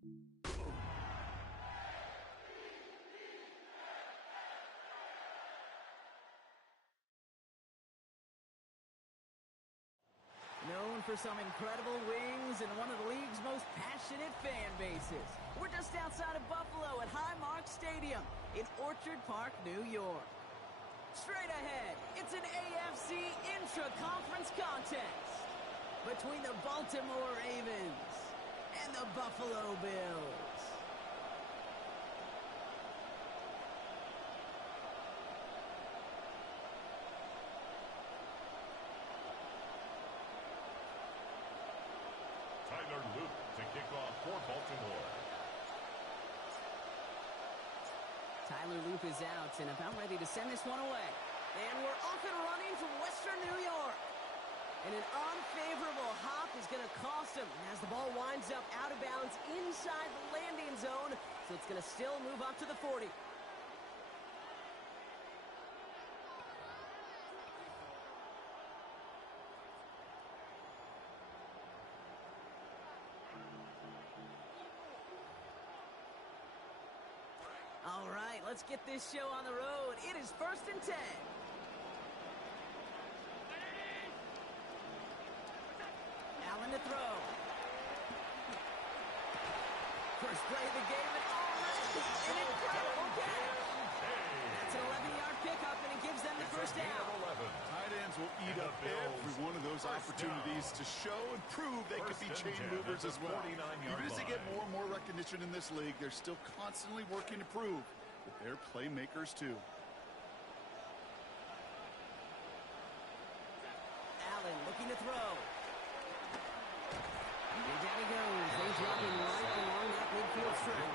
Known for some incredible wings and one of the league's most passionate fan bases. We're just outside of Buffalo at Highmark Stadium in Orchard Park, New York. Straight ahead, it's an AFC intra-conference contest between the Baltimore Ravens and the Buffalo Bills. Luke to kick off for Baltimore. Tyler Loop is out and about ready to send this one away. And we're off and running from Western New York. And an unfavorable hop is going to cost him as the ball winds up out of bounds inside the landing zone. So it's going to still move up to the 40. All right, let's get this show on the road. It is 1st and 10. Allen to throw. First play of the game, and already an incredible catch. That's an 11-yard pickup, and it gives them the first down. Tight ends will eat up every one of those opportunities to show and prove they could be chain movers as well. Even as they get more and more recognition in this league, they're still constantly working to prove that they're playmakers too. Allen looking to throw. And down he goes. They drop him right along that midfield stretch.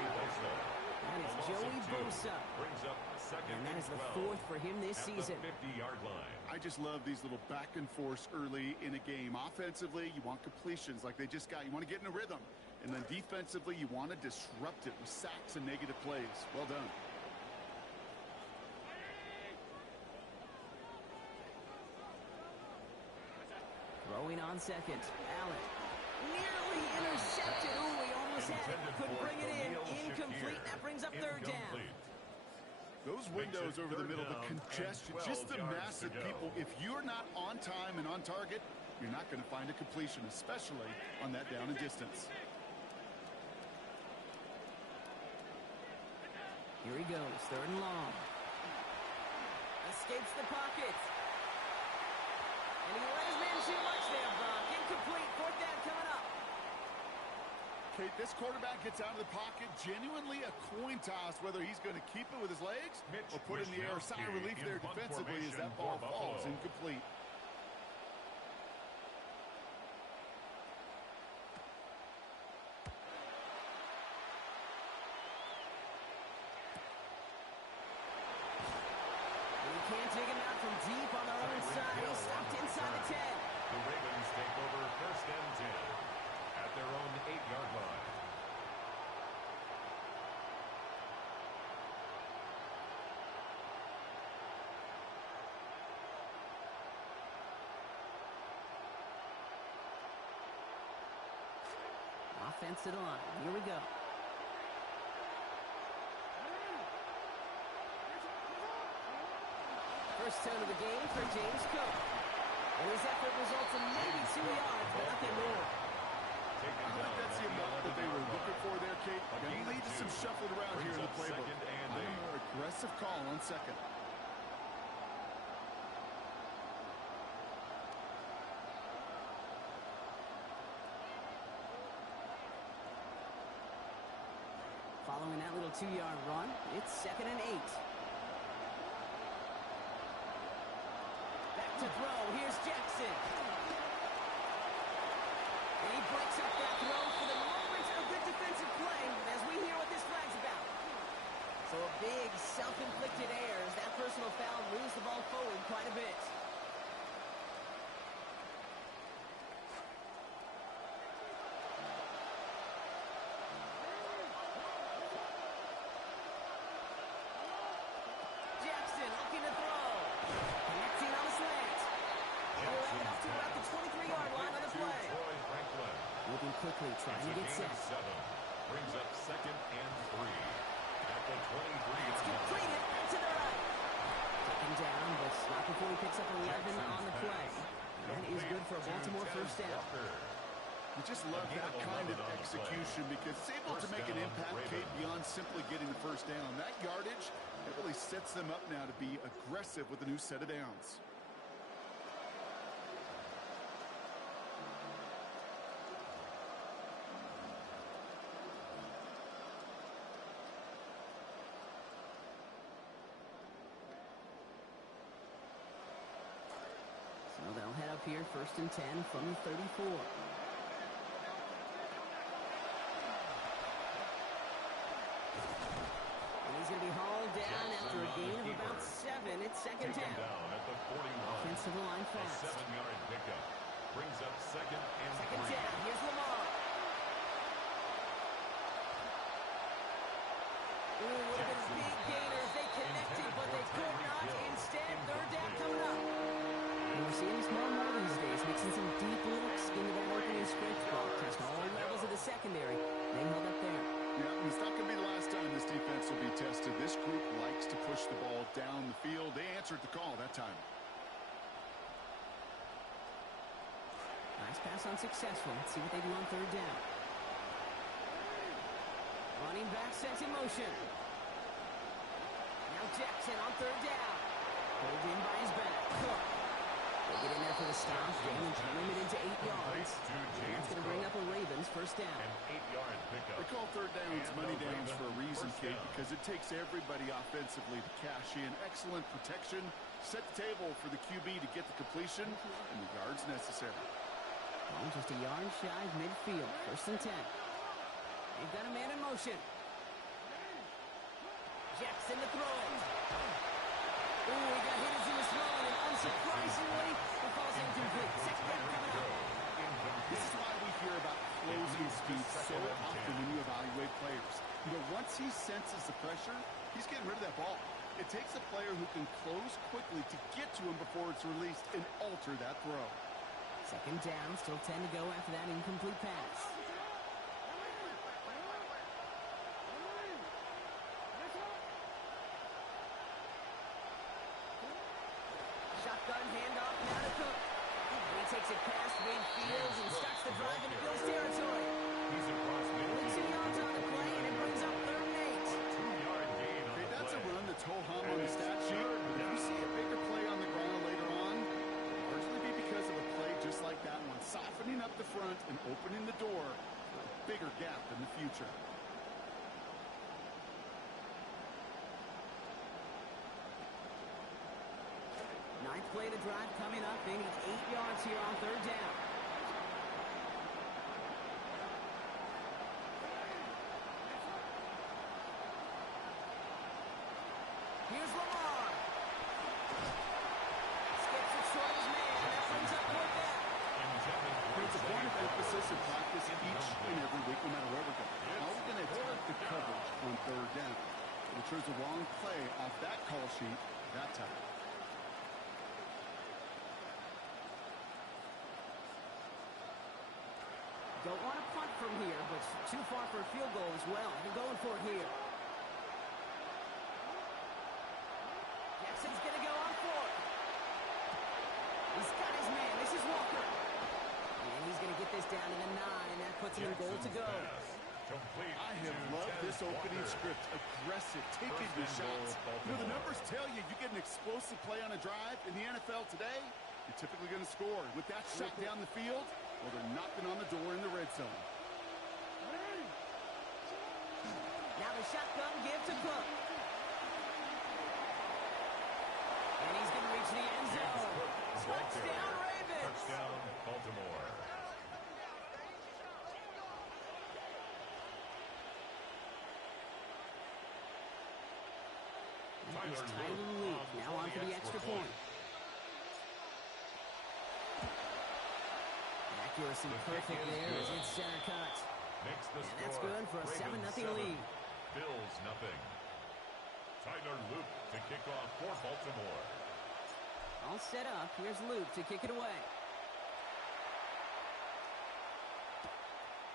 That is Joey Bosa. Brings up second and that is the 4th for him this season. 50-yard line. I just love these little back and forths early in a game. Offensively, you want completions like they just got. You want to get in a rhythm. And then defensively, you want to disrupt it with sacks and negative plays. Well done. Throwing on second. Allen. Nearly intercepted. Ooh, he almost had it. Couldn't bring it in. Incomplete. That brings up 3rd down. Those windows over the middle, the congestion, just the massive people. If you're not on time and on target, you're not going to find a completion, especially on that down and distance. Here he goes. 3rd and long. Escapes the pocket. And he let his man too much there, Brock. Incomplete. 4th down coming up. Kate, this quarterback gets out of the pocket, genuinely a coin toss whether he's going to keep it with his legs or put it in the air. Sigh of relief there defensively as that ball falls incomplete. And he can't take him out from deep on their own side. He's stopped inside the 10. The Ravens take over 1st and 10. At their own 8-yard line. Offensive line. Here we go. First turn of the game for James Cook. And his effort results in maybe 2 yards, but nothing more. I think that's the amount that they were looking for there, Kate. Going to lead to some shuffling around here in the playbook. A more aggressive call on second. Following that little 2-yard run, it's 2nd and 8. Back to throw. Here's Jackson. And he breaks up that throw for the moment. A good defensive play as we hear what this flag's about. So a big self-inflicted error as that personal foul moves the ball forward quite a bit. Jackson looking to throw. Connecting on a slant. Rolling up to about the 23-yard line on the play. Moving quickly, trying to get set. Brings up 2nd and 3. At the 23. It's completed and to the right. Taken down, but not before he picks up 11 on the play. That is good for a Baltimore first down. You just love that kind of execution because it's able to make an impact, Kate, beyond simply getting the first down. That yardage, it really sets them up now to be aggressive with a new set of downs. So they'll head up here, 1st and 10 from the 34. He's going to be hauled down after a gain of about 7. It's 2nd down. At the 41. Offensive line fast. A 7-yard pickup. Brings up 2nd and 3. Down. Here's Lamar. Ooh, would have been a big gainer if they connected, but they could not. Instead, 3rd down coming up. And we're seeing this more and more these days, mixing some deep looks into that opening script ball. Test all levels of the secondary. They held up there. Yeah, it's not going to be the last time this defense will be tested. This group likes to push the ball down the field. They answered the call that time. Nice pass unsuccessful. Let's see what they do on 3rd down. Running back sets in motion. Now Jackson on 3rd down. Pulled in by his back. Cook. They get in there for the stop. Damage limited to 8 yards. That's going to bring up a Ravens first down. An 8-yard pickup. They call 3rd downs money downs for a reason, Kate, because it takes everybody offensively to cash in. Excellent protection. Set the table for the QB to get the completion and the yards necessary. Well, just a yard shy of midfield. 1st and 10. They've got a man in motion. Jackson to throw it. Ooh, he got hit as he was throwing, and unsurprisingly, the ball's incomplete. 2nd down coming up. This is why we hear about closing speed so often when you evaluate players. You know, once he senses the pressure, he's getting rid of that ball. It takes a player who can close quickly to get to him before it's released and alter that throw. 2nd down, still 10 to go after that incomplete pass. Shotgun handoff now to Cook. And he takes it past midfield and starts the drive into Bill's territory. He's across midfield. 2 yards on the play, and it brings up 3rd and 8. 2-yard gain on the That's play. a run that's ho-hum on the stat sheet. But if you see a bigger play on the ground later on, it'll largely be because of a play just like that one, softening up the front and opening the door for a bigger gap in the future. Ninth play of the drive coming up. They need 8 yards here on 3rd down. Here's Lamar. Skips it short of his man. That brings up 4th down. It's a point of emphasis in practice each and every week, no matter where we're going. How are we going to attack the coverage on 3rd down? We chose the wrong play off that call sheet that time. Don't want to punt from here, but too far for a field goal as well. They're going for it here. Jackson's going to go on 4th. He's got his man. This is Walker. And he's going to get this down to the 9. That puts him in goal to go. I have loved this opening script. Aggressive, taking your shots. You know, the numbers tell you you get an explosive play on a drive in the NFL today, you're typically going to score. With that shot down the field, well, they're knocking on the door in the red zone. Now the shotgun give to Cook. And he's going to reach the end zone. Touchdown, Ravens. Touchdown, Baltimore. It's Tyler Luke now on for the extra point. Accuracy perfect there as it's center cut. Makes the And that's good for a 7-0 lead. Bills nothing. Tyler Luke to kick off for Baltimore. All set up. Here's Luke to kick it away.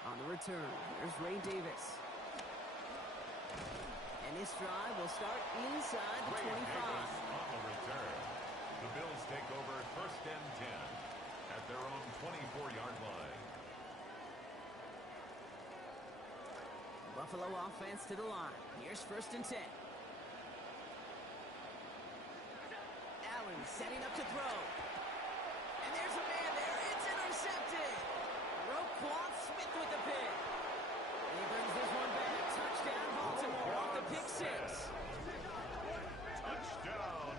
On the return, there's Ray Davis. And this drive will start inside the 25. On the return. The Bills take over 1st and 10 at their own 24-yard line. Buffalo offense to the line. Here's 1st and 10. Allen setting up to throw. And there's a man there. It's intercepted. Roquan Smith with the pick. And he brings this one back. Touchdown, Baltimore off the pick 6. Touchdown.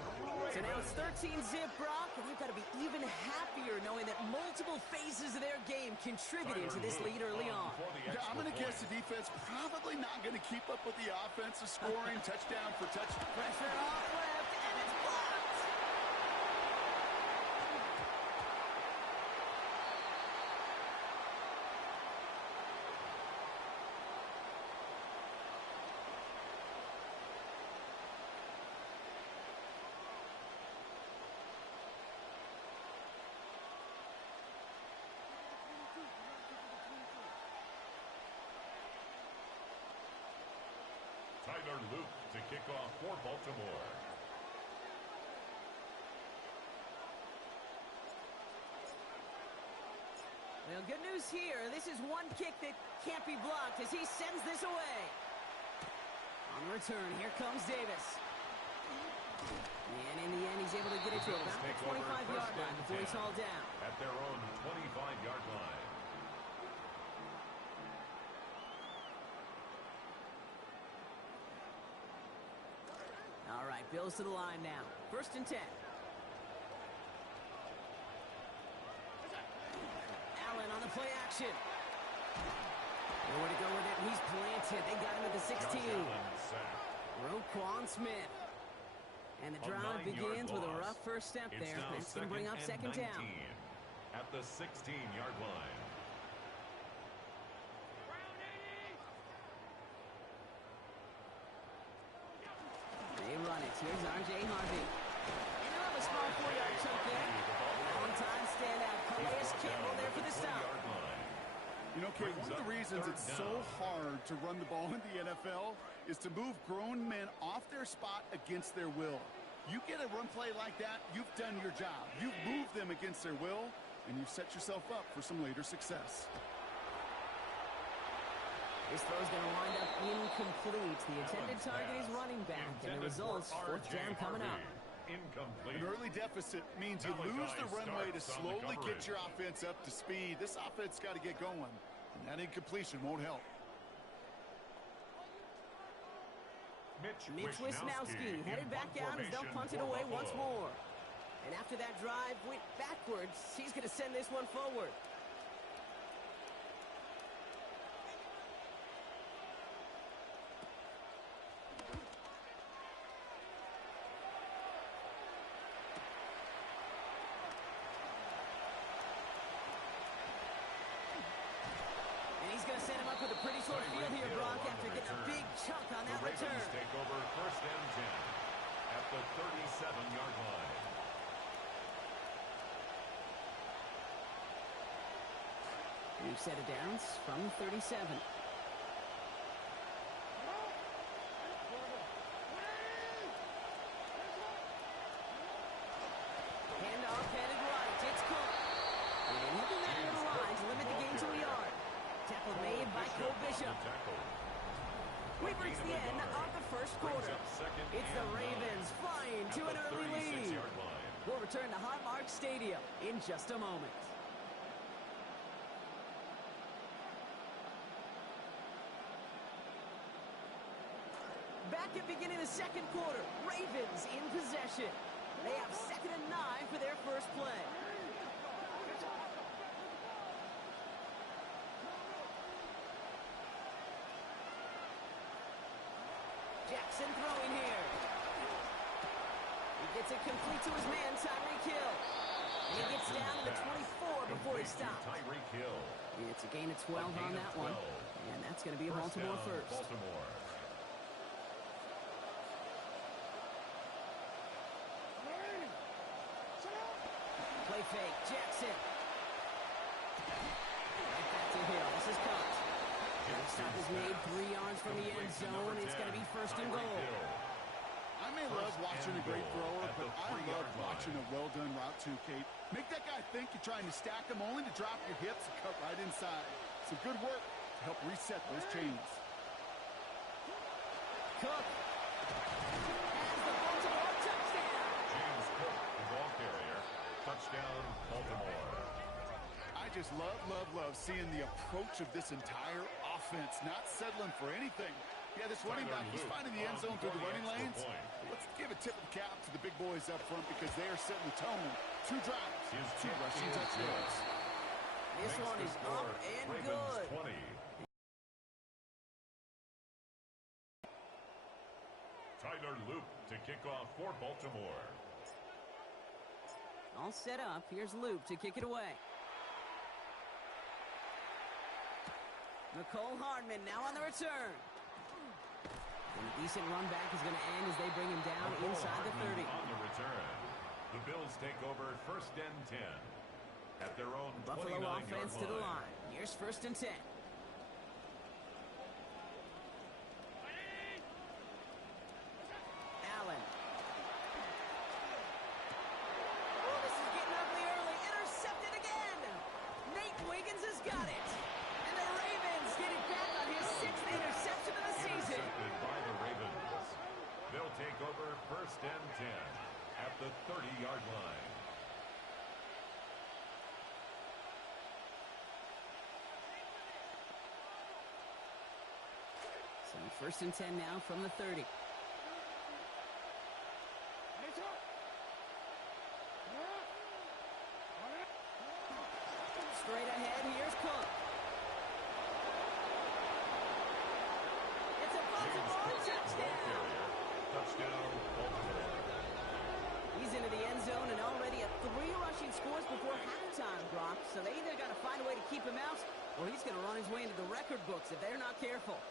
So now it's 13-zip, Brock, and they've got to be even happier knowing that multiple phases of their game contributed to this lead early on. Yeah, I'm going to guess the defense probably not going to keep up with the offensive scoring. Touchdown for touchdown. Pressure off left, and it's blocked. Tyler Luke to kick off for Baltimore. Well, good news here. This is one kick that can't be blocked as he sends this away. On the return, here comes Davis. And in the end, he's able to get it to about the 25-yard line before he's hauled down. At their own 25-yard line. All right, Bills to the line now. 1st and 10. Allen on the play action. Nowhere to go with it. He's planted. They got him at the 16. Roquan Smith. And the drive begins with a rough first step there. That's going to bring up 2nd down. At the 16-yard line. They run it. Here's R.J. Harvey. And they'll have a small 4-yard chunk there. Long-time standout Calais Campbell there for the stop. You know, Kate, one of the reasons it's so hard to run the ball in the NFL is to move grown men off their spot against their will. You get a run play like that, you've done your job. You've moved them against their will, and you've set yourself up for some later success. This throw's going to wind up incomplete. The intended target is running back, and the results, 4th down coming up. Incomplete. An early deficit means you lose the runway to slowly get your offense up to speed. This offense got to get going, and that incompletion won't help. Mitch Wisnowski headed back out as they'll punt it away once more. And after that drive went backwards, he's going to send this one forward. He's going to set him up with a pretty short field here, Brock, after getting a big chunk on that return. Take over 1st and 10 at the 37-yard line. New set of downs from 37. Handoff headed right. It's caught. And he'll be that near the line to limit the game to a yard. Tackle made by Cole Bishop. We've reached the end of the first quarter. It's the Ravens flying to an early lead. We'll return to Highmark Stadium in just a moment. Back at beginning of the second quarter, Ravens in possession. They have 2nd and 9 for their first play. Jackson throwing here. He gets it complete to his man, Tyreek Hill. And he gets down to the 24 before he stops. Tyreek Hill. It's a gain of 12 on that one. And that's going to be a Baltimore first. Baltimore. Play fake, Jackson. Right back to Hill. This is caught. Stop is made 3 yards from the end zone. It's going to be first and goal. I may love watching a great thrower, but I love watching a well-done route too, Kate. Make that guy think you're trying to stack him only to drop your hips and cut right inside. Some good work to help reset those chains. Cook has the Baltimore touchdown. James Cook, the ball carrier. Touchdown, Baltimore. I just love seeing the approach of this entire offense, not settling for anything. Yeah, this running back, he's finding the end zone through the running lanes. Let's give a tip of the cap to the big boys up front because they are setting the tone. 2 drives, 2 rushing touchdowns. This one is up and good. 20. Tyler Loop to kick off for Baltimore. All set up. Here's Loop to kick it away. Nicole Hardman now on the return. And a decent run back is going to end as they bring him down inside the 30. On the return, the Bills take over first and 10 at their own Buffalo 29-yard offense to the line. Here's first and 10. Allen. Oh, this is getting ugly early. Intercepted again. Nate Wiggins has got it. And the Ravens get it back on his 6th interception of the season. Intercepted by the Ravens. They'll take over first and 10 at the 30-yard line. So first and 10 now from the 30. Straight ahead, here's Cook. It's a Baltimore touchdown. Touchdown, Baltimore. He's into the end zone and already at 3 rushing scores before halftime, Brock. So they either got to find a way to keep him out, or he's going to run his way into the record books if they're not careful.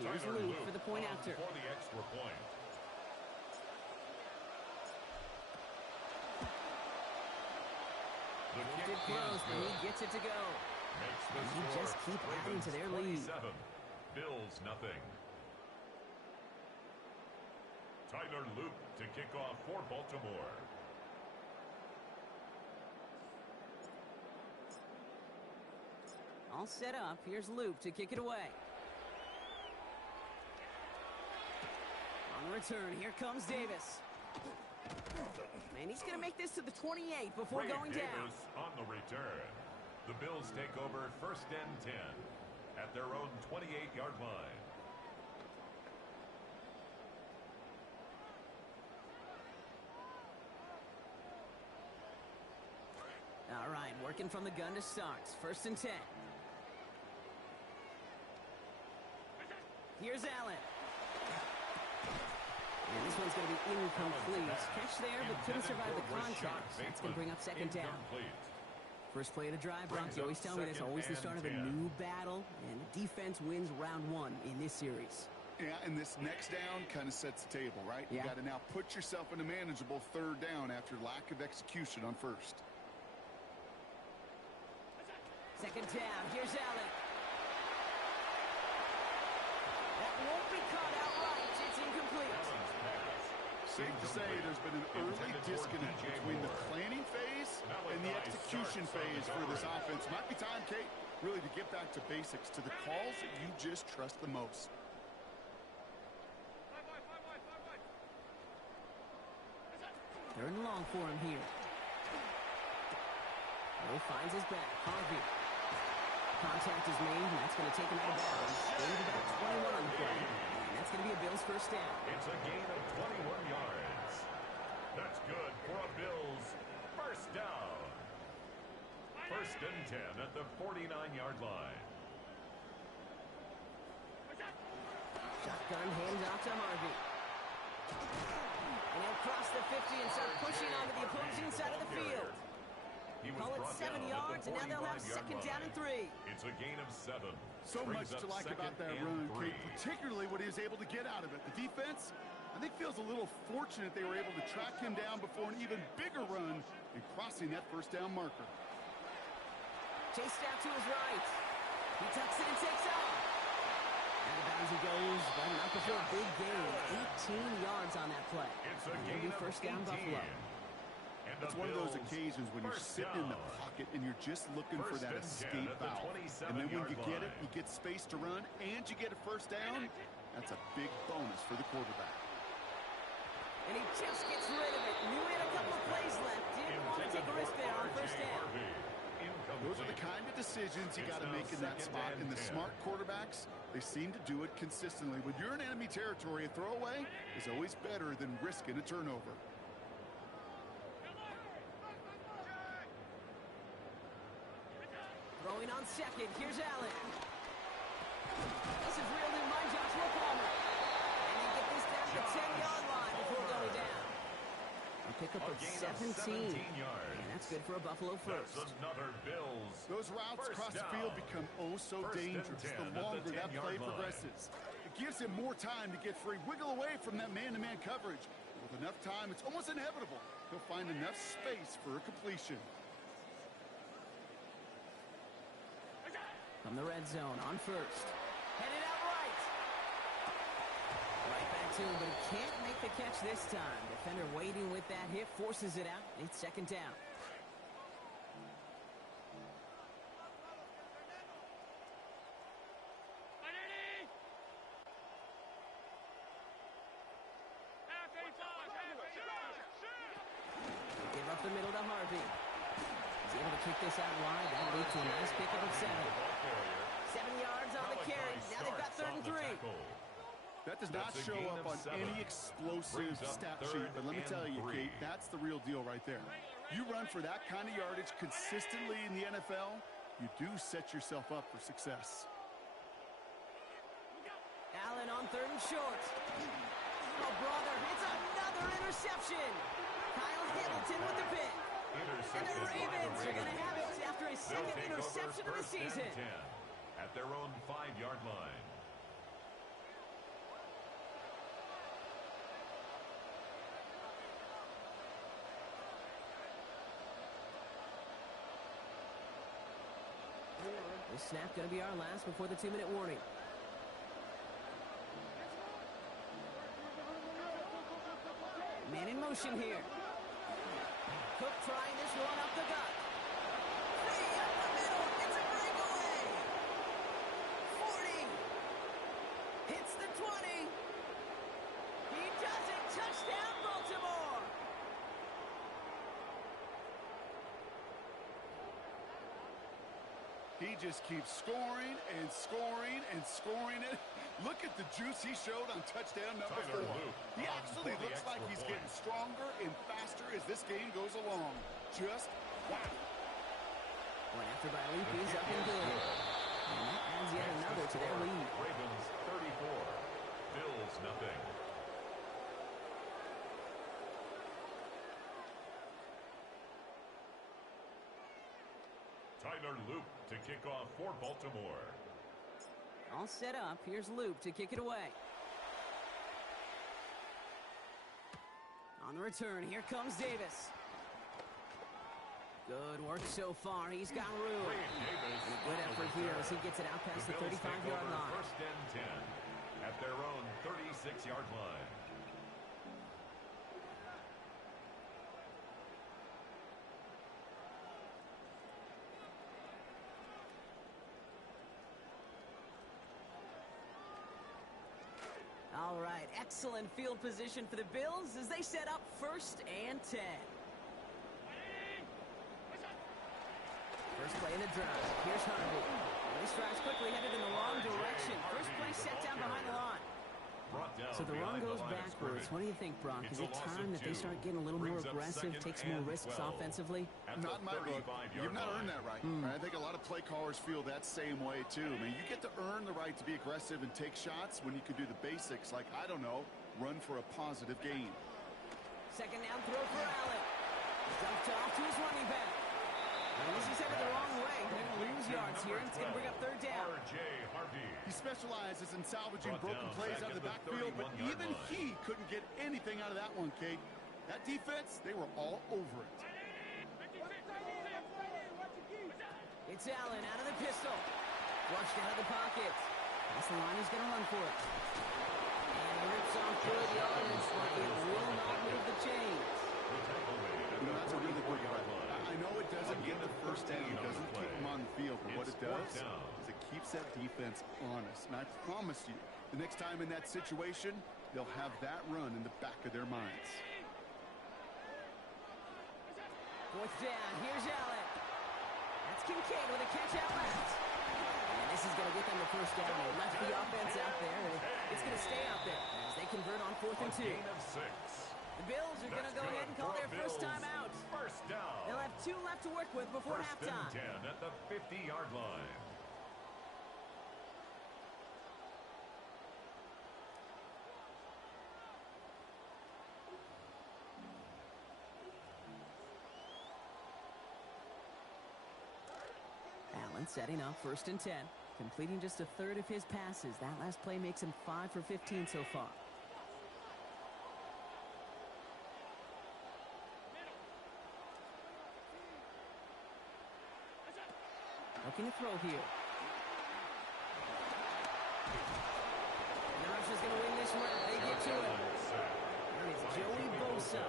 Here's Luke for the point after. For the extra point. The It goes, but he gets it to go. Makes the And you score. just keep adding to their lead. 27. Bills nothing. Tyler Loop to kick off for Baltimore. All set up. Here's Loop to kick it away. On the return, here comes Davis. And he's going to make this to the 28 before going Davis down. on the return. The Bills take over first and 10 at their own 28-yard line. All right, working from the gun to start. First and 10. Here's Allen. And this one's going to be incomplete. Catch there, but couldn't survive the contact. That's going to bring up second down. First play of the drive, Brock. You always tell me that's always the start of a new battle, and the defense wins round 1 in this series. Yeah, and this next down kind of sets the table, right? Yeah. You got to now put yourself in a manageable 3rd down after lack of execution on first. Second down. Here's Allen. That won't be caught outright. It's incomplete. Safe to say there's been an early disconnect between the planning phase and the execution phase for this offense. Might be time, Kate, really to get back to basics, to the calls that you just trust the most. Third and long for him here. Will finds his back. Harvey. Contact is made, and that's going to take him out of bounds. Gain of about 21 on the play. And that's going to be a Bills first down. It's a gain of 21 yards. That's good for a Bills first down. First and 10 at the 49-yard line. Shotgun handoff to Harvey. And he'll cross the 50 and start pushing onto the opposing side of the field. Call it 7 yards, and now they'll have second down and 3. It's a gain of 7. So much to like about that run, Kate, particularly what he was able to get out of it. The defense, I think feels a little fortunate they were able to track him down before an even bigger run and crossing that first down marker. Chased out to his right. He tucks it and takes off. Out of bounds he goes, but not before a big gain. 18 yards on that play. It's a gain of first down 18. Buffalo. It's one of those occasions when you're sitting in the pocket and you're just looking for that escape valve. And then when you get it, you get space to run, and you get a first down. That's a big bonus for the quarterback. And he just gets rid of it. Knew he had a couple of plays left. Didn't want to take a risk there on first down. Those are the kind of decisions you got to make in that spot. And the smart quarterbacks, they seem to do it consistently. When you're in enemy territory, a throwaway is always better than risking a turnover. Throwing on second. Here's Allen. This is real new mind, Joshua Palmer. And they get this down to the 10-yard line before going down. A pickup of 17 yards. And that's good for a Buffalo first. That's another Bills. Those routes across the field become oh so dangerous the longer that play progresses. It gives him more time to get free, wiggle away from that man-to-man coverage. With enough time, it's almost inevitable. He'll find enough space for a completion. From the red zone on first. Headed out right. Right back to him, but he can't make the catch this time. Defender waiting with that hit, forces it out. It's second down. Give up the middle to Harvey. He's able to kick this out wide. That leads to a nice pickup of 7. 7 yards on the carry. Now they've got 3rd and 3. That does not show up on any explosive stat sheet, but let me tell you, Kate, that's the real deal right there. You run for that kind of yardage consistently in the NFL, you do set yourself up for success. Allen on 3rd and short. Oh, brother, it's another interception. Kyle Hamilton with the pick. And the Ravens are going to have it after his second interception of the season. At their own 5-yard line. This snap going to be our last before the 2-minute warning. Man in motion here. Cook trying this one up the gut. Free up the middle. It's a breakaway. 40. Hits the 20. He does it. Touchdown, Baltimore. He just keeps scoring and scoring and scoring it. Look at the juice he showed on touchdown number 4. He actually looks like he's getting stronger and faster as this game goes along. Just wow. One after by Leap is up and good. And that adds yet another to their lead. Ravens 34. Bills nothing. Tyler Loop to kick off for Baltimore. All set up. Here's Loop to kick it away. On the return, here comes Davis. Good work so far. He's got room. And a good effort here as he gets it out past the 35-yard line. First and 10 at their own 36-yard line. All right, excellent field position for the Bills as they set up 1st and 10. First play in the drive. Here's Harvey. He strides quickly, headed in the wrong direction. First play set down behind the line. So the run goes backwards. What do you think, Brock? Is it time that they start getting a little more aggressive, take some more risks offensively? Not in my book. You've not earned that right. I think a lot of play callers feel that same way, too. I mean, you get to earn the right to be aggressive and take shots when you can do the basics, like, I don't know, run for a positive gain. Second down throw for Allen. Dumped off to his running back. This is headed the wrong way. They're going to lose yards here, and it's going to bring up third down. He specializes in salvaging broken plays out of the backfield, but even he couldn't get anything out of that one, Kate. That defense, they were all over it. It's Allen out of the pistol. Flushed out of the pocket. That's the line, he's going to run for it. And he rips off good yards, but it will not move the chains. You know, that's a really good run. I know it doesn't get the first down, it doesn't keep them on the field, but what it does is it keeps that defense honest. And I promise you, the next time in that situation, they'll have that run in the back of their minds. Fourth down, here's Allen. That's Kincaid with a catch out left. And this is going to get them the first down. They left the offense out there, and it's going to stay out there as they convert on 4th and 2. The Bills are going to go ahead and call their first time out. First down. They'll have 2 left to work with before halftime. First and 10 at the 50-yard line. Allen setting up 1st and 10. Completing just a third of his passes. That last play makes him 5 for 15 so far. Looking to throw here. And the rush is going to win this round. They get to it. And it's Joey Bosa.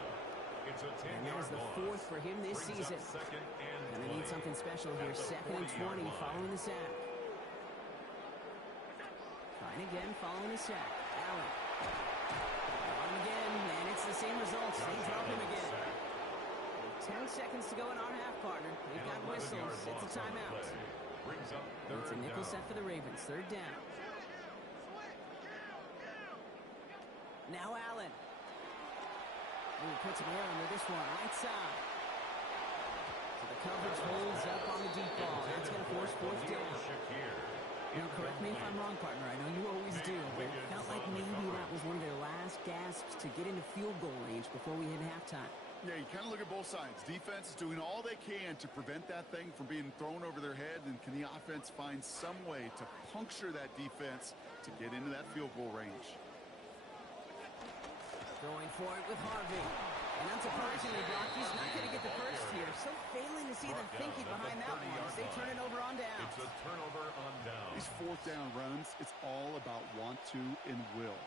And that is the 4th for him this season. And they need something special here. 2nd and 20 following the sack. Trying again following the sack. Allen. On him again, and it's the same results. They drop him again. 10 seconds to go in our half, partner. They've got whistles. It's a timeout. It's a nickel set for the Ravens. 3rd down. Now Allen. Ooh, puts an air under this one. Right side. So the coverage holds up on the deep ball. That's going to force 4th down. Now, correct me if I'm wrong, partner. I know you always do, but it felt like maybe that was one of their last gasps to get into field goal range before we hit halftime. Yeah, you kind of look at both sides. Defense is doing all they can to prevent that thing from being thrown over their head, and can the offense find some way to puncture that defense to get into that field goal range? Going for it with Harvey. And unsurprisingly, Brock, he's not going to get the first here. Still failing to see the thinking behind that one as they turn it over on down. It's a turnover on down. These 4th down runs, it's all about want to and will.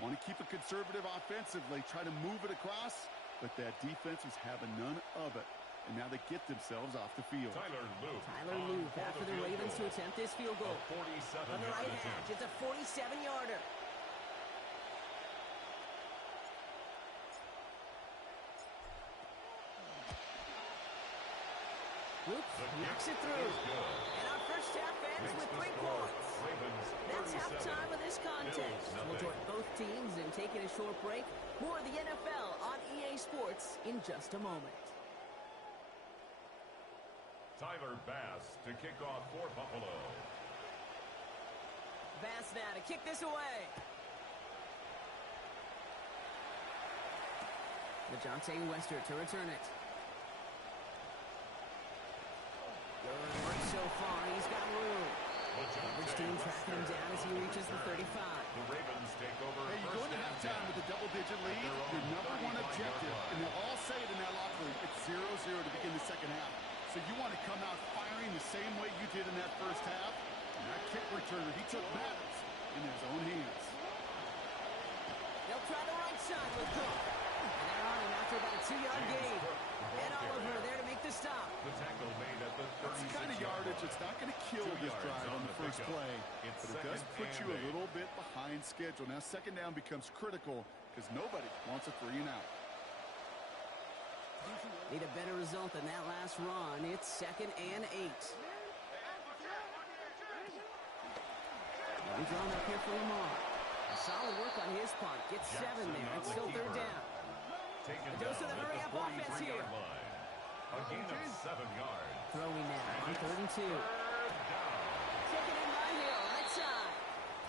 Want to keep it conservative offensively, try to move it across, but that defense was having none of it. And now they get themselves off the field. Tyler Loop after the Ravens to attempt this field goal. On the right hash, it's a 47-yarder. Oops, knocks it through. And our first half ends with 3 points. That's halftime of this contest. We'll join both teams in taking a short break. More of the NFL on EA Sports in just a moment. Tyler Bass to kick off for Buffalo. Bass now to kick this away. DeJounte Wester to return it. Good work so far. He's got room. Average team tracking him down as he reaches the 35. The Ravens take over. Hey, you go into halftime with a double-digit lead, your #1 objective, and they'll all say it in that locker room, it's 0-0 to begin the second half. So you want to come out firing the same way you did in that first half. And that kick returner, he took matters in his own hands. They'll try the right side with Cook. And they're on him after about a 2-yard gain. And Oliver there to make the stop. The tackle made at the 36 That's the kind of yardage that's not going to kill this drive on the first play. But it does put you a little bit behind schedule. Now, 2nd down becomes critical because nobody wants a 3 and out. Need a better result than that last run. It's 2nd and 8. He's drawn up here for Lamar. Solid work on his part. Gets 7 there. It's still 3rd down. A dose of the hurry-up offense here. A gain of 7 yards. Throwing now on 3rd and 2. Taken in by Hill, right side.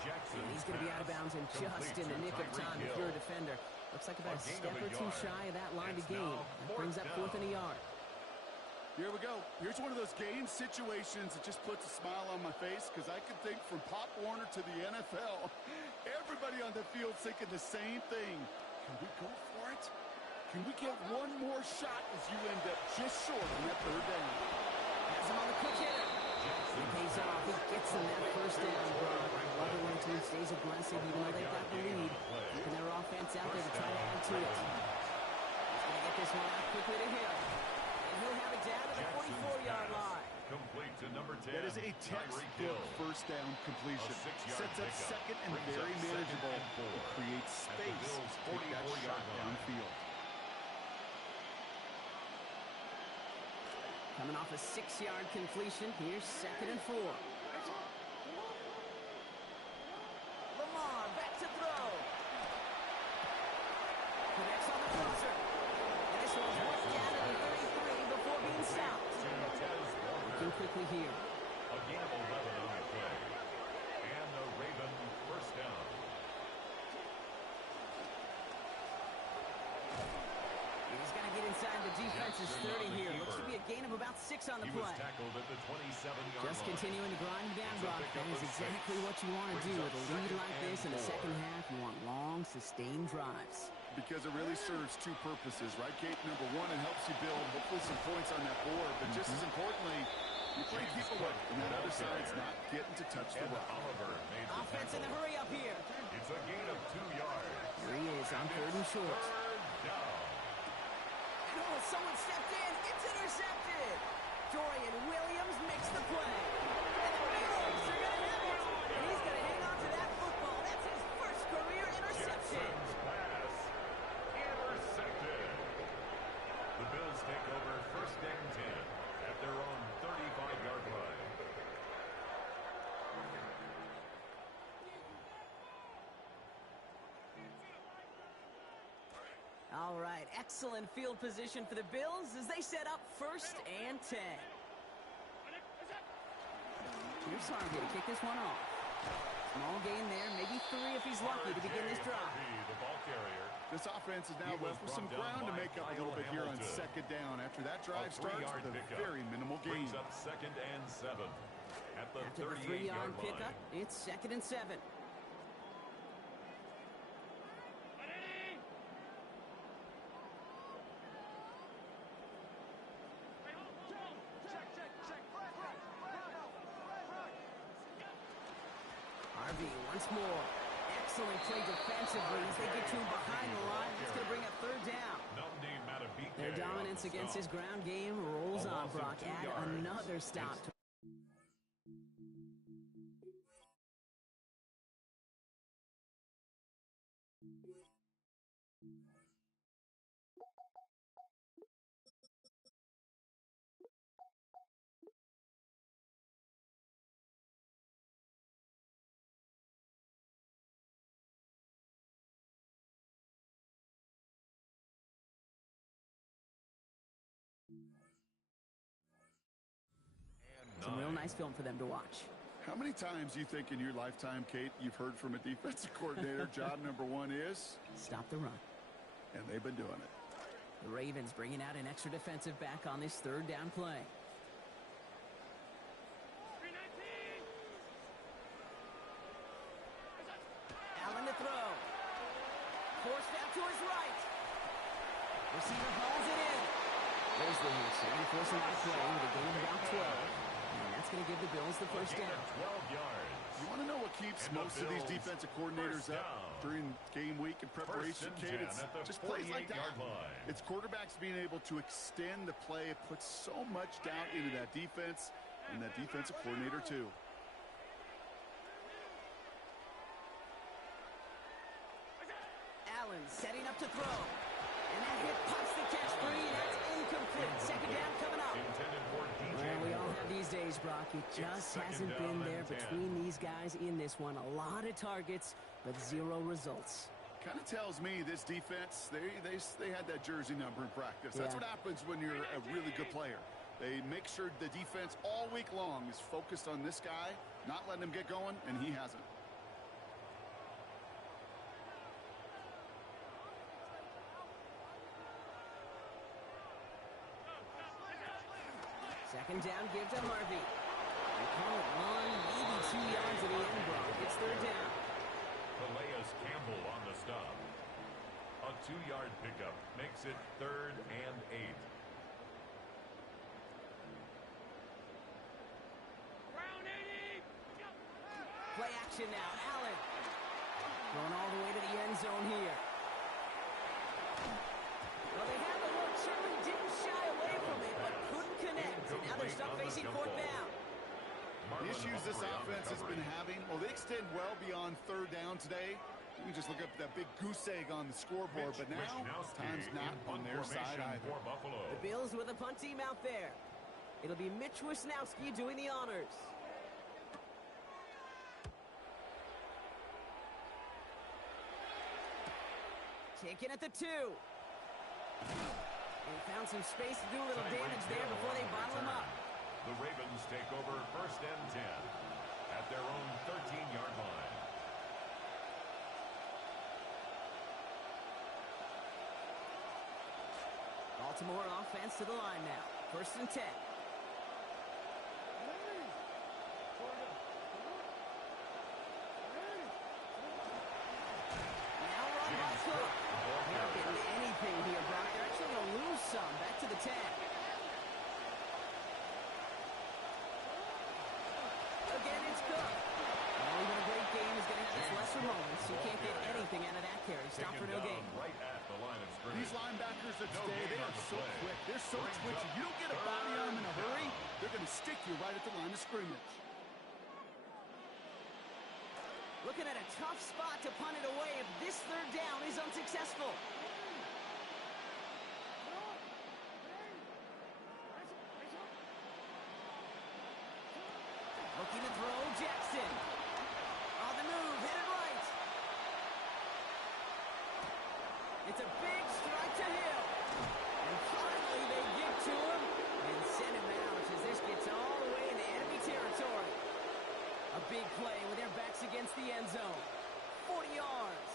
And he's going to be out of bounds and just in the nick of time if you're a defender. Looks like about a step or 2 shy of that line to gain. That brings up 4th and a yard. Here we go. Here's one of those game situations that just puts a smile on my face because I can think from Pop Warner to the NFL. Everybody on the field thinking the same thing. Can we go for it? Can we get one more shot as you end up just short on that third down? Has him on the quick hitter. He pays off. He gets him that first down, Brock. I love it when a team stays aggressive even though they've got the lead. Keeping their offense out there to try to add to it. He's going to get this one out quickly to him. And he'll have it down to the 44-yard line. Complete to number 10. That is a textbook first down completion. Sets up second and very manageable. It creates space to take that shot downfield. Coming off a 6-yard completion, here's 2nd and 4. Lamar back to throw. Connects on the crosser. And this one's worked down to the 33 before being stopped. Looking quickly here. A gain of 11 on the play. And the Raven first down. He's going to get inside the defense's 30 here. Looks to be a gain of about 6 on the He was play. tackled at the 27-yard Just line. continuing to grind down, Brock. That is exactly what you want to do with a lead like this in the second half. You want long, sustained drives. Because it really serves two purposes, right, Kate? Number one, it helps you build hopefully some points on that board. But just as importantly, you break people away. And that other side's not getting to touch the rock. Offense in the hurry up here. It's a gain of 2 yards. Here he is on 3rd and short. Third down. Oh, someone stepped in. It's intercepted. Dorian Williams makes the play. And the Bills are going to have it. And he's going to hang on to that football. That's his first career interception. Jackson's pass intercepted. The Bills take over 1st and 10 at their own 35-yard line. All right, excellent field position for the Bills as they set up 1st and 10. Here's Harvey to kick this one off. Small gain there, maybe 3 if he's lucky to begin this drive. The ball carrier. This offense is now left with some ground to make up a little bit here on 2nd down. After that drive starts with a very minimal gain. Brings up 2nd and 7 at the After the 38-yard 3-yard line. pickup, it's 2nd and 7. Harvey once more. Excellent play defensively as they get to him behind the line. It's going to bring up 3rd down. Their dominance against his ground game rolls on, Brock. Add another stop. Some real nice film for them to watch. How many times do you think in your lifetime, Kate, you've heard from a defensive coordinator, job number 1 is? Stop the run. And they've been doing it. The Ravens bringing out an extra defensive back on this 3rd down play. Allen to throw. Forced out to his right. Receiver hauls it in. There's the hit. So they force him out of play with a gain of about 12. And that's going to give the Bills the first down. 12 yards. You want to know what keeps most of these defensive coordinators up during game week and preparation, Kate? It's just plays like that. It's quarterbacks being able to extend the play. It puts so much doubt into that defense and that defensive coordinator too. Allen setting up to throw. And that hit pops the catch free. That's incomplete. 2nd down coming up. Well, we all have these days, Brock. It just hasn't been there between these guys in this one. A lot of targets, but 0 results. Kind of tells me this defense, they had that jersey number in practice. That's what happens when you're a really good player. They make sure the defense all week long is focused on this guy, not letting him get going, and he hasn't. Second down, give to Harvey. They call it 1, maybe 2 yards at the end, Brock. It's third down. Calais Campbell on the stop. A 2-yard pickup makes it 3rd and 8. Play action now. Allen going all the way to the end zone here. Well, they had the look. Certainly didn't shy away from it, but couldn't connect. And now they're stuck facing fourth down. The issues this offense has been having, well, they extend well beyond third down today. You can just look up that big goose egg on the scoreboard, but now time's not on their side either. The Bills with a punt team out there. It'll be Mitch Wisnowski doing the honors. Taken at the 2. They found some space to do a little damage there before they bottle him up. The Ravens take over 1st and 10 at their own 13-yard line. Baltimore offense to the line now. 1st and 10. Now run by Cook. They're not getting anything here, Brock. They're actually going to lose some. Back to the 10. Again, it's Cook. Well, even a great game is going to have its lesser moments. You can't get anything out of that carry. Stop for no gain. Right at the line of scrimmage. These linebackers of today, they are so quick. They're so twitchy. You don't get a body on them in a hurry, they're going to stick you right at the line of scrimmage. Looking at a tough spot to punt it away if this third down is unsuccessful. Looking to throw, Jackson. On the move, hit it right. It's a big strike to Hill. And finally they get to him and send him out as this gets all the way into enemy territory. A big play with their backs against the end zone. 40 yards.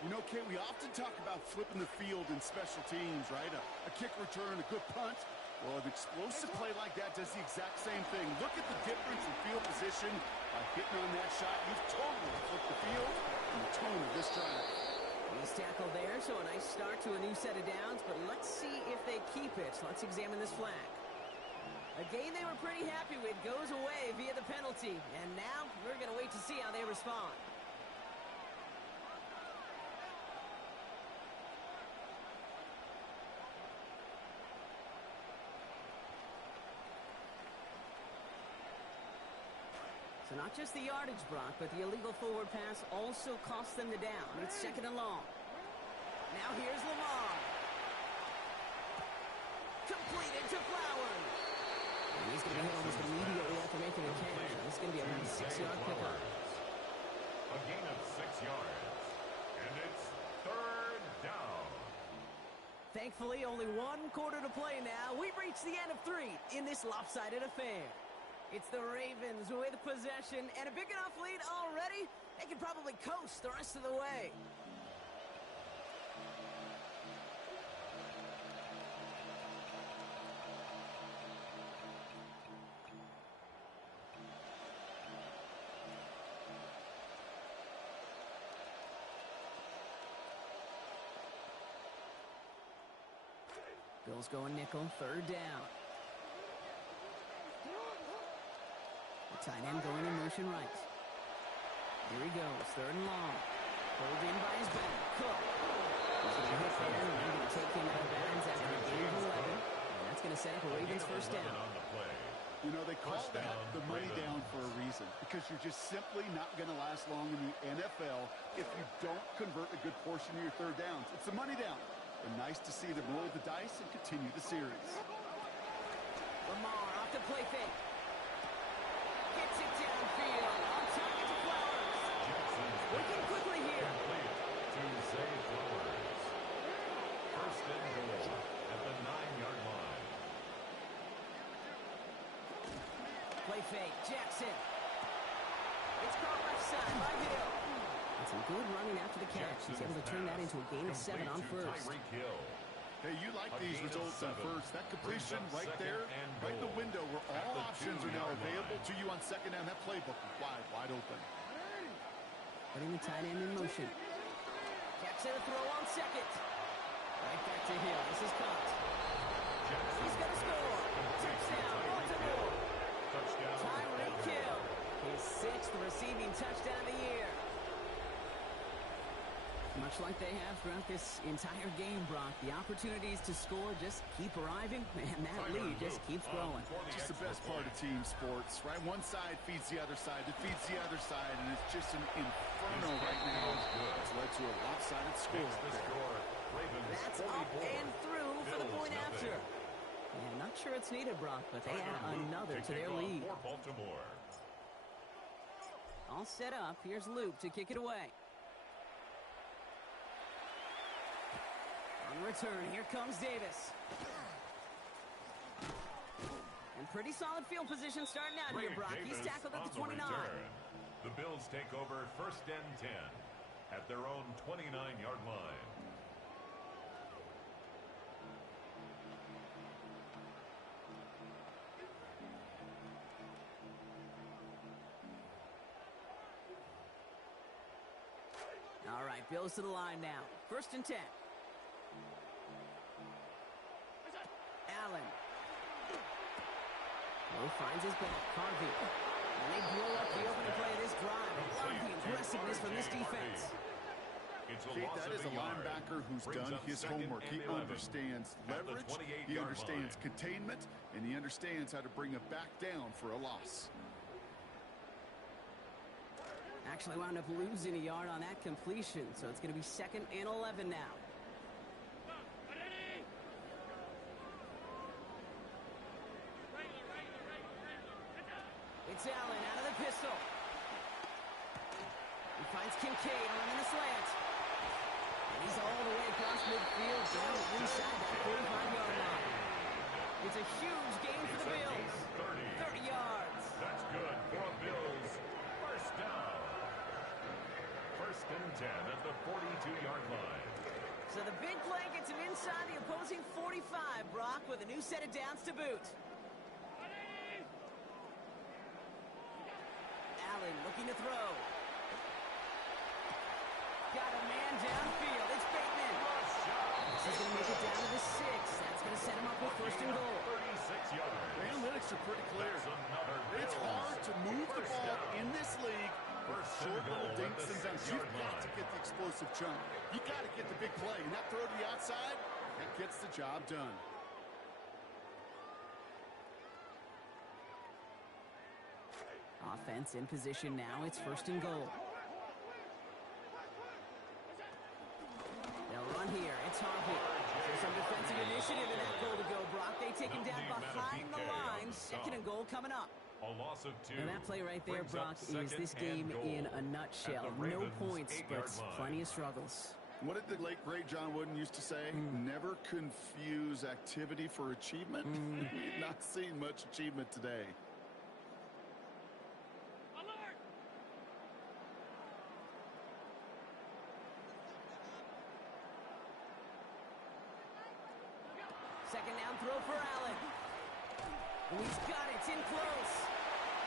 You know, Kay, we often talk about flipping the field in special teams, right? A kick return, a good punt. Well, an explosive play like that does the exact same thing. Look at the difference in field position. By hitting on that shot, you've totally flipped the field and the tone of this drive. He's tackled there, so a nice start to a new set of downs, but let's see if they keep it. Let's examine this flag. A game they were pretty happy with goes away via the penalty, and now we're going to wait to see how they respond. So not just the yardage, Brock, but the illegal forward pass also cost them the down. It's 2nd and long. Now here's Lamar. Completed to Flowers. And he's going to be hit almost immediately after making a catch. This is going to be around a 6-yard pickup. A gain of 6 yards. And it's 3rd down. Thankfully, only 1 quarter to play now. We've reached the end of 3 in this lopsided affair. It's the Ravens with possession and a big enough lead already. They can probably coast the rest of the way. Bills going nickel, 3rd down. The tight end going in motion right. Here he goes, 3rd and long. Pulled in by his back. Cook. He's going to hit there, and they're going to take him out of bounds after a gain of 11. And that's going to set up a Ravens 1st down. You know, they call that the money down for a reason, because you're just simply not going to last long in the NFL if you don't convert a good portion of your 3rd downs. It's the money down. But nice to see them roll the dice and continue the series. Lamar off the play fake. Gets it downfield. On target to Flowers. Working quickly here. To Zay Flowers. 1st and goal at the 9-yard line. Play fake. Jackson. It's caught left side by Hill. And some good running after the catch. He's able to turn that into a gain of 7 on 1st. Hey, Hey, you like these results on first. That completion right there, right in the window where all options are now available to you on second down. That playbook is wide open. Putting the tight end in motion. Catch and a throw on second. Right back to Hill. This is caught. He's going to score. Touchdown, Baltimore. Tyreek Hill. His 6th receiving touchdown of the year. Much like they have throughout this entire game, Brock, the opportunities to score just keep arriving, and that lead just keeps growing. Just the best part of team sports, right? One side feeds the other side, that feeds the other side, and it's just an inferno right now. It's led to a lopsided score. That's up and through for the point after. Yeah, not sure it's needed, Brock, but they add another to their lead. All set up. Here's Luke to kick it away. On return, here comes Davis. And pretty solid field position starting out here, Brock. He's tackled at the 29. The Bills take over 1st and 10 at their own 29-yard line. All right, Bills to the line now. 1st and 10. Allen. Lowe finds his back. Harvey. And they blow up the opening play of this drive. I love the aggressiveness from this defense. Kate, that is a linebacker who's done his homework. He understands leverage, he understands containment, and he understands how to bring it back down for a loss. Actually wound up losing a yard on that completion, so it's going to be 2nd and 11 now. It's Allen out of the pistol. He finds Kincaid on the slant. And he's all the way across midfield down inside that 45-yard line. It's a huge gain for the Bills. 30 yards. That's good for the Bills. 1st down. 1st and 10 at the 42-yard line. So the big play gets him inside the opposing 45, Brock, with a new set of downs to boot. Allen looking to throw. Got a man downfield. It's Bateman. This is going to make it down to the 6. That's going to set him up with 1st and goal. 36 yards. The analytics are pretty clear. It's hard to move the ball in this league with short little dinks and dunks. You've got to get the explosive jump. You got to get the big play. And that throw to the outside, that gets the job done. Offense in position now. It's 1st and goal. They'll run here. It's Harvey. There's some defensive initiative in that goal to go, Brock. They take him down behind the line. 2nd and goal coming up. A loss of 2. And that play right there, Brock, is this game in a nutshell. No points, but plenty of struggles. What did the late, great John Wooden used to say? Never confuse activity for achievement. We've not seen much achievement today. Second down throw for Allen. And he's got it. It's in close.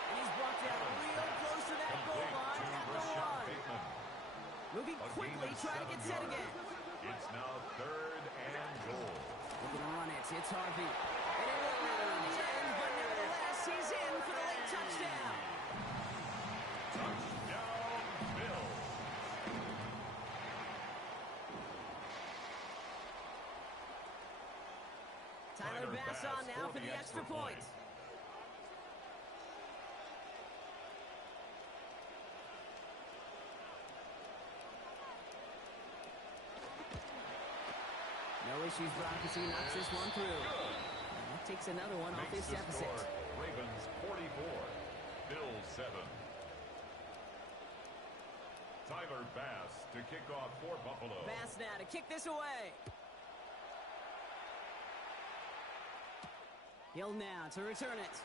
And he's brought down real close to that goal line at the 1. Moving quickly, trying to get set again. It's now 3rd and goal. Looking to run it. It's Harvey. And it won't matter in the end, but nevertheless, he's in for the late touchdown. Touchdown, Bills. Tyler Bass on now for the extra point. No issues, Brock, as he knocks this one through. And that takes another one off this deficit. Ravens 44, Bills 7. Tyler Bass to kick off for Buffalo. Bass now to kick this away. Hill now to return it.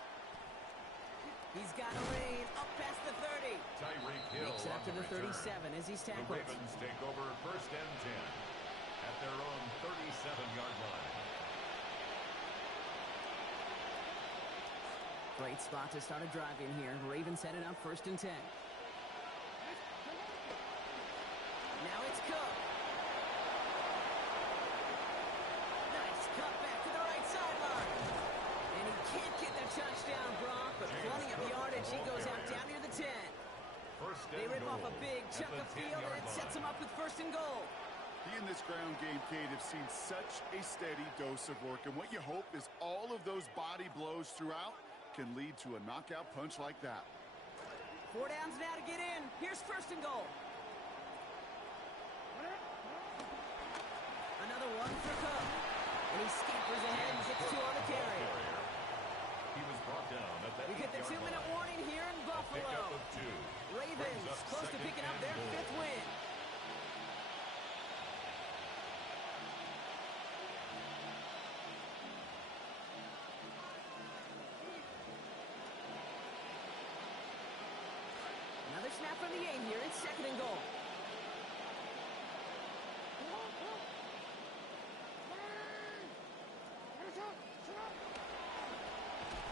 He's got a lane up past the 30. Tyreek Hill makes it up to the 37 as he's tackled. The Ravens take over 1st and 10 at their own 37-yard line. Great spot to start a drive in here. Ravens headed up 1st and 10. Now it's Cook. Nice cut back to the right sideline. And he can't get the touchdown, Brock, but plenty of yardage. He goes out down near the 10. They rip off a big chunk of field, and it sets him up with 1st and goal. He and this ground game, Kate, have seen such a steady dose of work, and what you hope is all of those body blows throughout can lead to a knockout punch like that. 4 downs now to get in. Here's 1st and goal. Another one for Cook. And he scampers ahead and gets 2 on the carry. He was brought down at that. We get the 2-minute warning here in Buffalo. Ravens close to picking up their 5th win. Another snap from the 8 here. It's 2nd and goal.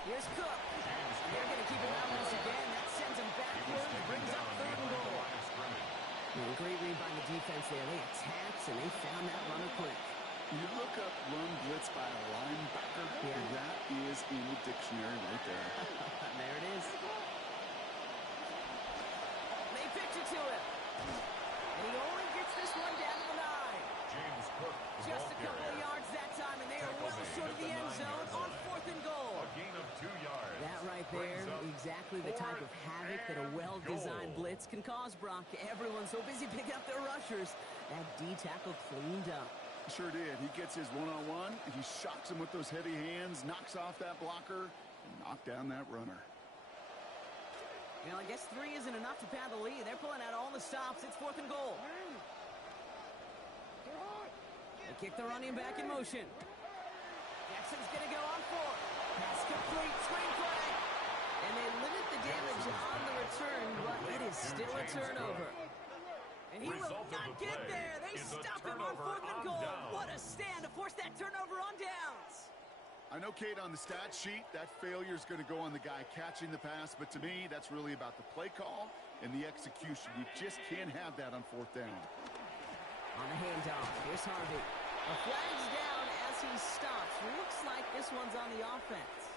Here's Cook. They're going to keep him out once again. That sends him backwards. Brings up 3rd and goal. Great read by the defense there. They attacked, and they found that runner quick. You look up run blitz by a linebacker, and that is in the dictionary right there. There it is. They pitch it to him. And he only gets this one down to the 9. James Cook, just a couple of yards that time, and they are well short of the end zone on 4th and goal. A gain of 2 yards. That right there, exactly the type of havoc that a well-designed blitz can cause, Brock. Everyone's so busy picking up their rushers. That D tackle cleaned up. Sure did. He gets his one-on-one. He shocks him with those heavy hands, knocks off that blocker, and knocks down that runner. Well, I guess 3 isn't enough to pad the lead. They're pulling out all the stops. It's 4th and goal. They kick the running back in motion. Jackson's going to go on 4. Pass complete. Screen play. And they limit the damage on the return, but it is still a turnover. And he will not get there. They stop him on 4th and goal. What a stand to force that turnover on downs. I know, Kate, on the stat sheet, that failure is going to go on the guy catching the pass, but to me, that's really about the play call and the execution. You just can't have that on 4th down. On the handoff, here's Harvey. A flag's down as he stops. Looks like this one's on the offense.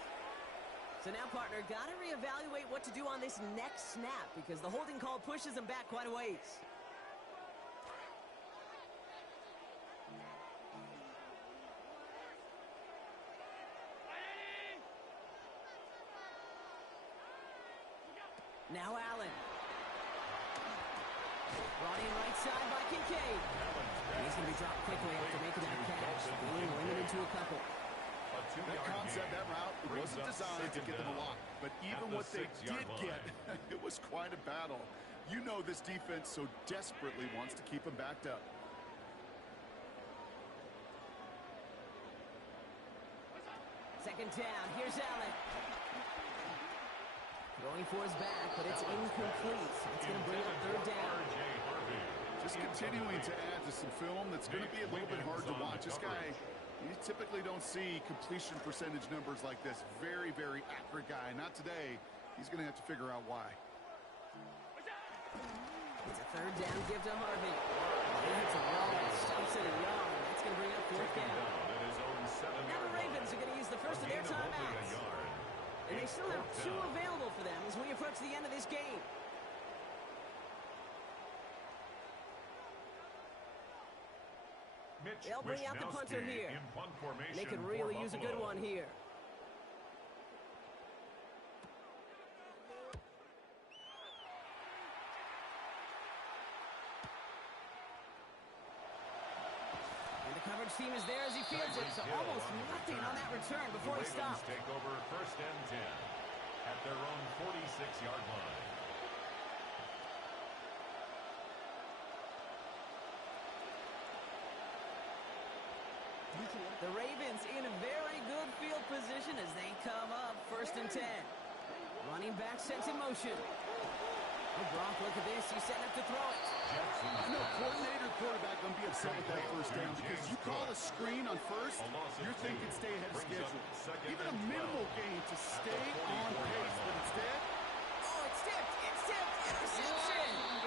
So now, partner, got to reevaluate what to do on this next snap because the holding call pushes him back quite a ways. Now Allen. Brought in right side by Kincaid. And he's going to be dropped quickly after making that catch. Being limited to a couple. That concept, that route, it wasn't designed to get them a lot. But even what they did get, it was quite a battle. You know this defense so desperately wants to keep them backed up. Second down. Here's Allen. Going for his back, but it's incomplete. That's going to bring up 3rd down. Just continuing to add to some film that's going to be a little bit hard to watch. This guy, you typically don't see completion percentage numbers like this. Very, very accurate guy. Not today. He's going to have to figure out why. It's a 3rd down give to Harvey. He hits a wall, stumps it young. That's going to bring up 4th down. Now the Ravens are going to use the first of their timeouts. And they still have 2 available for them as we approach the end of this game. They'll bring out the punter here. They could really use a good one here. And the coverage team is there as he fields it, so almost nothing on that return before he stops. Take over 1st and 10 at their own 46-yard line. The Ravens in a very good field position as they come up 1st and 10. Running back sent in motion. Oh, Brock, look at this. He's setting up to throw it. I know coordinator quarterback going to be upset with that first down because you call a screen on first, you're thinking stay ahead of schedule. Even a minimal gain to stay on pace, but instead... Oh, it's tipped. It's tipped. Interception. And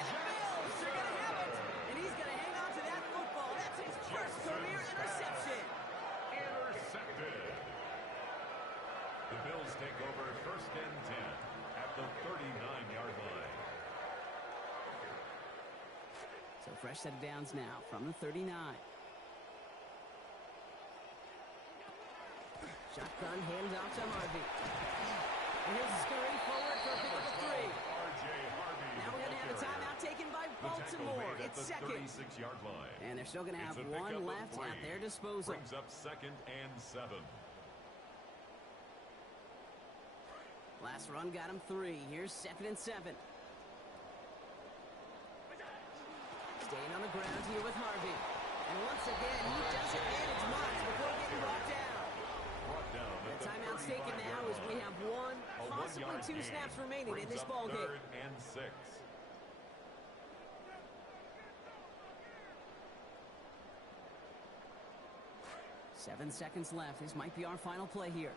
the Bills are going to have it. And he's going to hang on to that football. That's his first career interception. Intercepted. The Bills take over first and 10 at the 39-yard line. So fresh set of downs now from the 39. Shotgun handoff to Harvey. And here's a scurry forward for a pick of 3. Now we're going to have a timeout taken by Baltimore. It's second. 36-yard line. And they're still going to have one left at their disposal. Brings up second and 7. Last run got him 3. Here's second and 7. Staying on the ground here with Harvey. And once again, he doesn't manage much before getting brought down. The timeout's taken now as we have one, possibly 2 snaps remaining in this ballgame. Third and 6. 7 seconds left. This might be our final play here.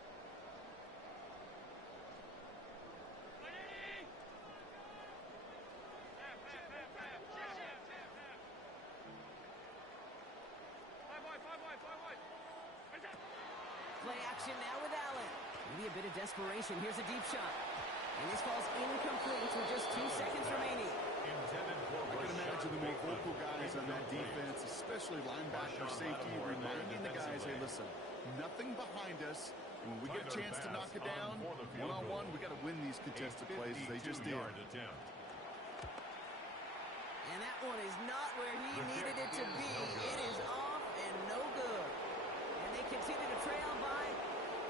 Play action now with Allen. Maybe a bit of desperation. Here's a deep shot. And this falls incomplete with just 2 seconds remaining. I can imagine the more vocal guys on that defense, especially linebacker safety, reminding the guys, hey, listen, nothing behind us. And when we get a chance to knock it down, one-on-one, we got to win these contested plays as they just did. And that one is not where he needed it to be. It is off and no good. And they continue to trail by,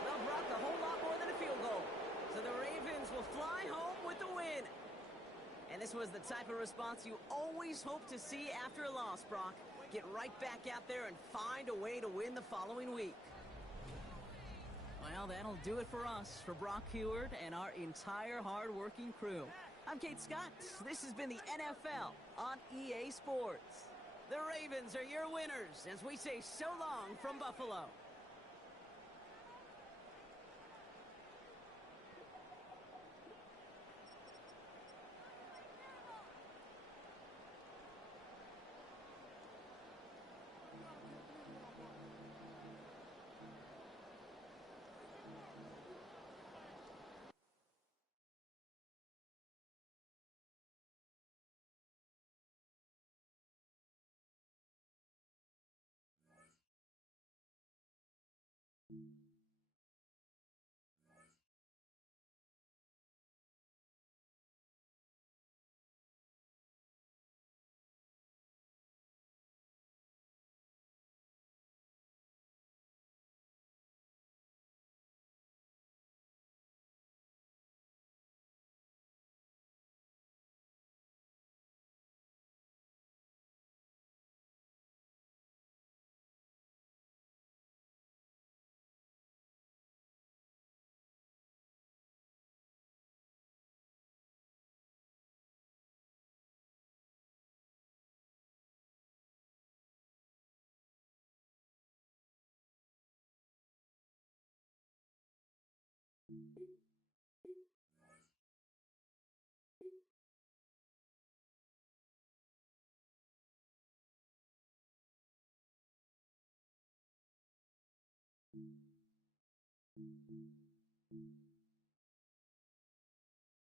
well, Brock, a whole lot more than a field goal. So the Ravens will fly home with the win. And this was the type of response you always hope to see after a loss, Brock. Get right back out there and find a way to win the following week. Well, that'll do it for us, for Brock Heward and our entire hard-working crew. I'm Kate Scott. This has been the NFL on EA Sports. The Ravens are your winners as we say so long from Buffalo.